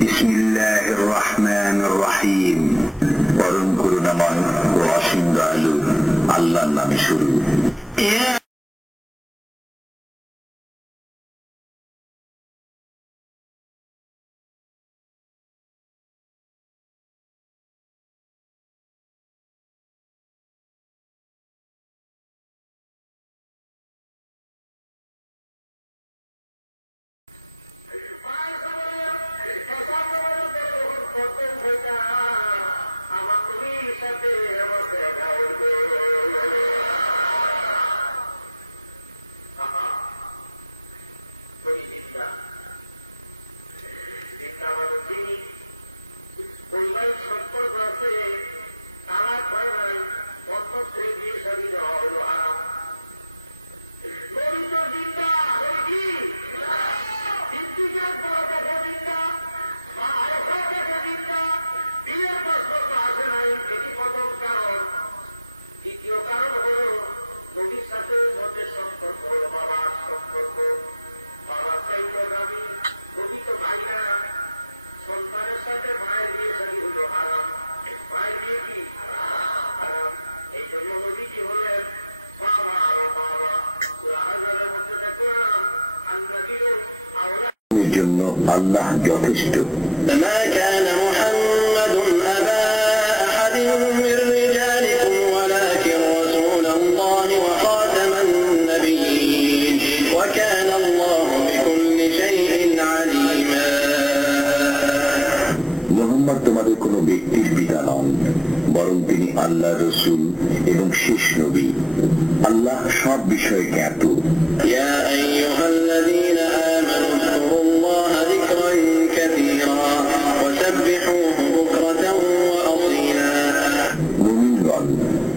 বিসমিল্লাহির রহমানির রহিম। পরম করুণাময় ও অসীম দয়ালু আল্লাহর নামে শুরু। পরিবারের সম্পর্ক আছে, তারা হয় নাই, পত্রে দিয়ে সারি দেওয়া হল হারাম। নবী তো জিন্দা, কি ইন্তিজার পরে দেখে জিন্দা, বা আয়সা দেখে জিন্দা, বিয়ের সম্পর্ক আছে নাই, এটি প্রথম কারণ। দ্বিতীয় কারণ হল নবীর সাথে মধ্যে সম্পর্ক হল বাবার সম্পর্ক। বাবার চাইতে দাবি, নবী তো ভাই না। সন্তানের সাথে মায়ের বিয়ে সারি হল হারাম। মায়ের বিয়ে কি হারাম? এই জন্য নবী কি হলেন বাবা আরো বাবা। হাজারের মধ্যে দেখলাম আল্লাহ দিল আওলা জন্য আল্লাহ যথেষ্ট। ما كان محمد أبا أحد من رجالكم ولكن رسول الله وخاتم النبيين وكان الله بكل شيء عليما। মুহাম্মদ তোমাদের কোন ব্যক্তির পিতা নন, বরং তিনি আল্লাহ রসুল এবং শেষ নবী। আল্লাহ সব বিষয়ে জ্ঞাত। يا أيها الذين آمنوا اذكروا الله ذكرا كثيرا وسبحوه بكرة وأصيلا। মুমিনগণ,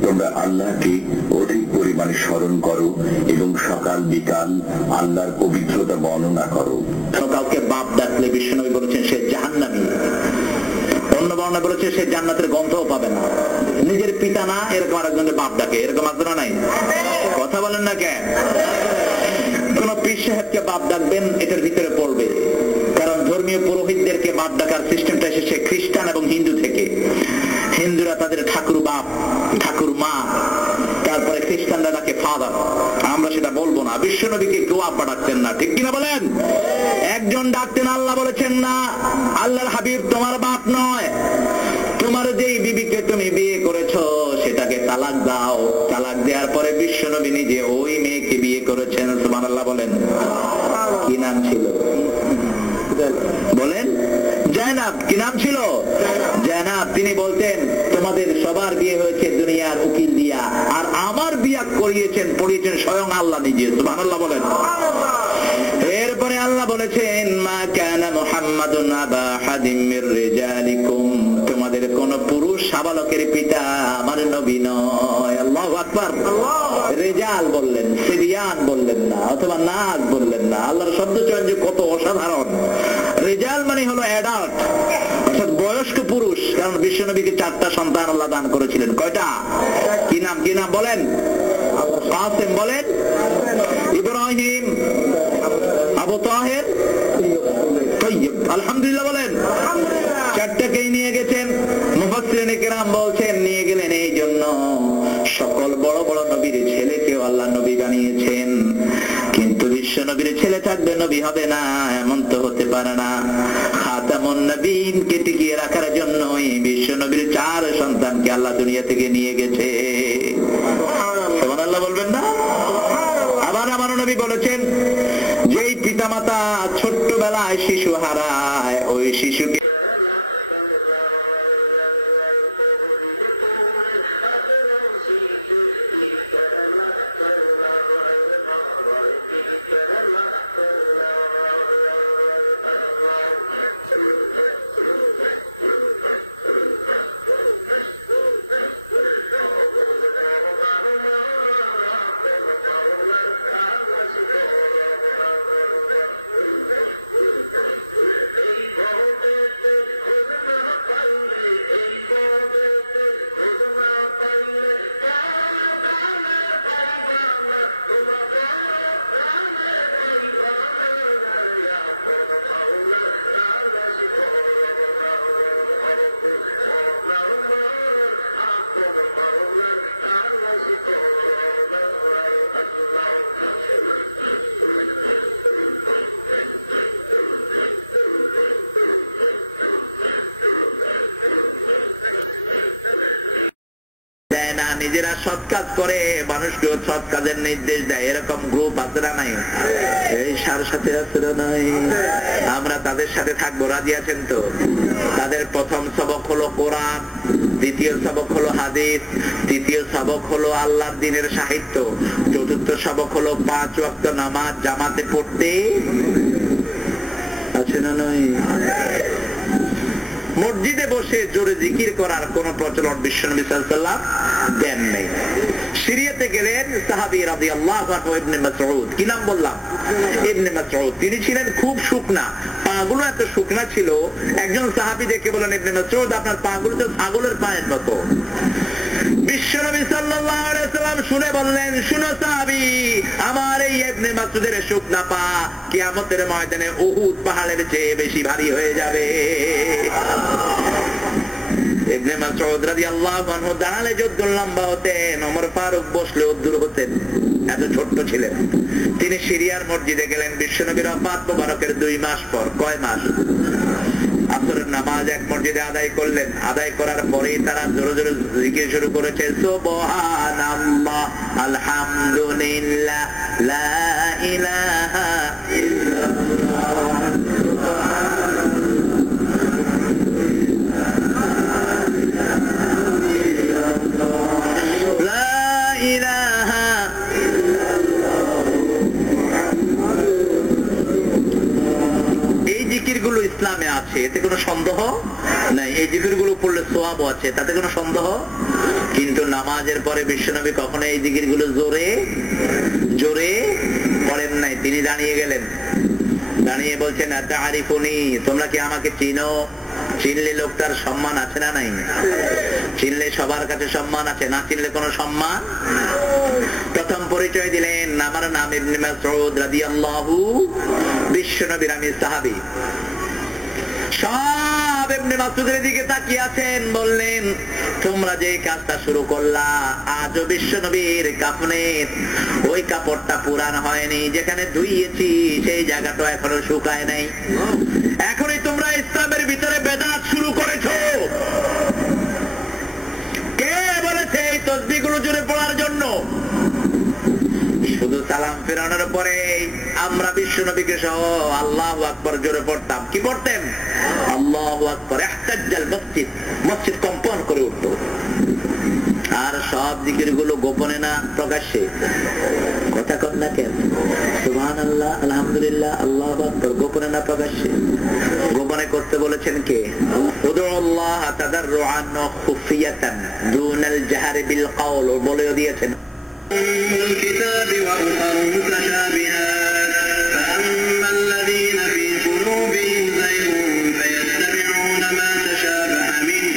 তোমরা আল্লাহকে অধিক পরিমাণে স্মরণ করো এবং সকাল বিকাল আল্লাহর পবিত্রতা বর্ণনা করো। কাউকে বাপ ডাকলে বিশ্বনবী বলেছেন সে জাহান্নামী। অন্য বর্ণনা বলেছে সে জান্নাতের গন্ধও পাবে না। নিজের পিতা না, এরকম আরেকজনের বাপ ডাকে, এরকম আগ্রহ নাই? কথা বলেন না কেন? কোন পীর সাহেবকে বাপ ডাকবেন এটার ভিতরে পড়বে, কারণ ধর্মীয় পুরোহিতদেরকে বাপ ডাকার সিস্টেমটা এসেছে খ্রিস্টান এবং হিন্দু থেকে। হিন্দুরা তাদের ঠাকুর বাপ, ঠাকুর মা, তারপরে খ্রিস্টানরা ডাকে ফাদার। আমরা সেটা বলবো না। বিশ্বনবীকে কেউ আব্বা ডাকতেন না, ঠিক কিনা বলেন? একজন ডাকতেন, আল্লাহ বলেছেন না, আল্লাহর হাবিব তোমার বাপ নয়, তোমার যেই বিবিকে তুমি বিয়ে করেছো সেটাকে তালাক দাও। তালাক দেওয়ার পরে বিশ্বনবী নিজে ওই মেয়েকে বিয়ে করেছেন। সুবহানাল্লাহ বলেন। কি নাম ছিল বলেন? জায়নাব। কি নাম ছিল? জায়নাব। তিনি বলতেন তোমাদের সবার বিয়ে হয়েছে দুনিয়ার উকিল দিয়া, আর আমার বিয়ে করিয়েছেন পড়িয়েছেন স্বয়ং আল্লাহ নিজে। সুবহানাল্লাহ বলেন। এরপরে আল্লাহ বলেছেন মা কানা মুহাম্মাদুন আবা আহাদিম মির রিজালিকুম, তোমাদের কোন পুরুষ শাবালকের পিতা আমার নবী নয়। আল্লাহু আকবার। রিজাল বললেন, সিবিয়ান বললেন না, অথবা নাস বললেন না। আল্লাহর শব্দ চয়ন যে কত অসাধারণ। রিজাল মানে হলো অ্যাডাল্ট, অর্থাৎ বয়স্ক পুরুষ। কারণ বিশ্বনবীকে 4টা সন্তান আল্লাহ দান করেছিলেন। কয়টা? কি নাম? কি নাম বলেন? কাসেম বলেন, ইব্রাহিম, আবু তাহের, তৈয়ব। আলহামদুলিল্লাহ বলেন। 4টাকেই নিয়ে গেছেন। মুফাসসিরিনে কেরাম বলছেন নিয়ে গেলেন এই জন্য সকল বড় বড় নবীর ছেলেকেও আল্লাহ নবী বানিয়েছেন, কিন্তু বিশ্ব নবীর ছেলে থাকবে নবী হবে না, এমন তো হতে পারে না। খাতামুন নবীনকে টিকিয়ে রাখার জন্যই বিশ্ব নবীর 4 সন্তানকে আল্লাহ দুনিয়া থেকে নিয়ে গেছে। সুবহানাল্লাহ বলবেন না? আবার আমার নবী বলেছেন যেই পিতামাতা ছোট্টবেলায় শিশু হারায়, ওই শিশুকে এরা সৎ কাজ করে, মানুষকে সৎ কাজের নির্দেশ দেয়, এরকম গ্রুপ আছে না নাই? এই সার সাথে আছে না নাই? আমরা তাদের সাথে থাকবো, রাজি আছেন তো? তাদের প্রথম সবক হলো কোরআন, দ্বিতীয় সবক হলো হাদিস, তৃতীয় সবক হলো আল্লাহর দ্বীনের সাহিত্য, চতুর্থ সবক হলো 5 ওয়াক্ত নামাজ জামাতে পড়তে আছে না নাই? মসজিদে বসে জোরে জিকির করার কোন প্রচলন বিশ্বনবী সাল্লাল্লাহু আলাইহি ওয়াসাল্লাম দেন নাই। সিরিয়াতে গেলেন সাহাবী রাদিয়াল্লাহু আনহু ইবনে মাসউদ, কি নাম বললাম? ইবনে মাসউদ। তিনি ছিলেন খুব শুকনা, পাগুলো এত শুকনা ছিল, একজন সাহাবী দেখে বলেন, ইবনে মাসউদ আপনার পাগুলো তো ছাগলের পায়ের মতো। বিশ্বনবী সাল্লাল্লাহু আলাইহি ওয়াসাল্লাম শুনে বললেন, শুনো সাহাবী, আমার এই ইবনে মাসউদের শুকনা পা কিয়ামতের ময়দানে উহুদ পাহাড়ের চেয়ে বেশি ভারী হয়ে যাবে। ইবনে মাসউদ রাদিয়াল্লাহু আনহু দাঁড়ালে যদ্দুর লম্বা হতেন, ওমর ফারুক বসলে উদ্দুর হতেন, এত ছোট্ট ছিলেন। তিনি সিরিয়ার মসজিদে গেলেন বিশ্বনবীর ওফাত মোবারকের 2 মাস পর। কয় মাস? আসরের নামাজ এক মসজিদে আদায় করলেন। আদায় করার পরেই তারা জোরে জোরে জিকির শুরু করেছে, সুবহানাল্লাহ, আলহামদুলিল্লাহ, লা ইলাহা ইল্লাল্লাহ, ইসলামে আছে, এতে কোনো সন্দেহ নাই। এই জিকিরগুলো পড়লে সওয়াবও আছে, তাতে কোনো সন্দেহ। কিন্তু নামাজের পরে বিশ্বনবী কখনো এই জিকিরগুলো জোরে জোরে পড়েন নাই। তিনি দাঁড়িয়ে গেলেন, দাঁড়িয়ে বলছেন, আতারিফুনি, তোমরা কি আমাকে চিনো? চিনলে লোকটার সম্মান আছে না নাই? চিনলে সবার কাছে সম্মান আছে, না চিনলে কোনো সম্মান। প্রথম পরিচয় দিলেন, আমার নাম ইবনে মাসউদ রাদিয়াল্লাহু, বিশ্বনবীর আমি সাহাবী। সব ইবনে মাসউদের দিকে তাকিয়ে আছেন, বললেন, তোমরা যে কাজটা শুরু করলা, আজও বিশ্বনবীর কাফনের ওই কাপড়টা পুরান হয়নি, যেখানে ধুইয়েছি সেই জায়গাটা এখনো শুকায় নাই। এখনই তোমরা ইসলামের ভিতরে বেদাত শুরু করেছো। কে বলেছে এই তাসবিহগুলো জোরে পড়ার জন্য? শুধু সালাম ফেরানোর পরে আমরা বিশ্বনবীকে সহ আল্লাহু আকবার জোরে পড়তাম। কি পড়তেন? আল্লাহু আকবার। ইহতাজ্জাল মসজিদ, মসজিদ কম্পন করে উঠতো। আর সব জিকিরগুলো গোপনে না প্রকাশ্যে? কথা কন না কেন? সুবহানাল্লাহ, আলহামদুলিল্লাহ, আল্লাহু আকবার, গোপনে না প্রকাশ্যে? গোপনে করতে বলেছেন কে? উদুল্লাহ তাদাররুআন ওয়া খুফিয়াতান দুনাল জাহরি বিল কওল, বলেও দিয়েছেন। الكتاب وأخر متشابهات فأما الذين في قلوبهم زيغ فيتبعون ما تشابه منه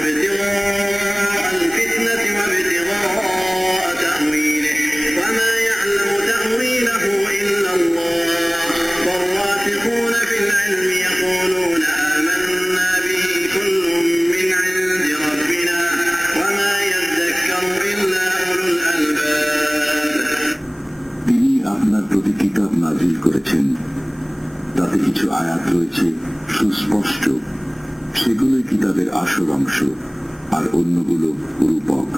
ابتغاء الفتنة وابتغاء تأويله وما يعلم تأويله إلا الله والراسخون في العلم يقولون آمنا به كل من عند ربنا وما يذكر إلا أولو الألباب। তিনি আপনার প্রতি কিতাব নাজিল করেছেন, তাতে কিছু আয়াত রয়েছে সুস্পষ্ট, সেগুলোই কিতাবের আসল অংশ, আর অন্যগুলো রূপক।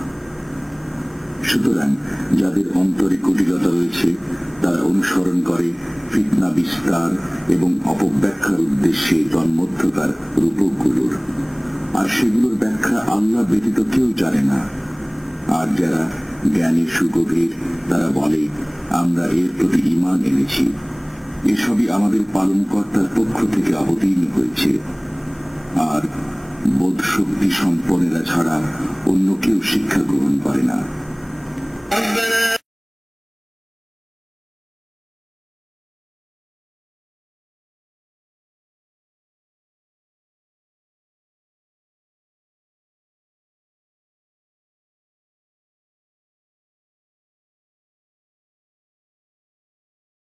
সুতরাং যাদের অন্তরে কুটিলতা রয়েছে তারা অনুসরণ করে ফিতনা বিস্তার এবং অপব্যাখ্যার উদ্দেশ্যে তন্মধ্যকার রূপকগুলোর, আর সেগুলোর ব্যাখ্যা আল্লাহ ব্যতীত কেউ জানে না। আর যারা জ্ঞানী সুগভীর তারা বলে, আমরা এর প্রতি ঈমান এনেছি, এসবই আমাদের পালনকর্তার পক্ষ থেকে অবতীর্ণ হয়েছে। আর বোধ শক্তি সম্পন্নেরা ছাড়া অন্য কেউ শিক্ষা গ্রহণ করে না।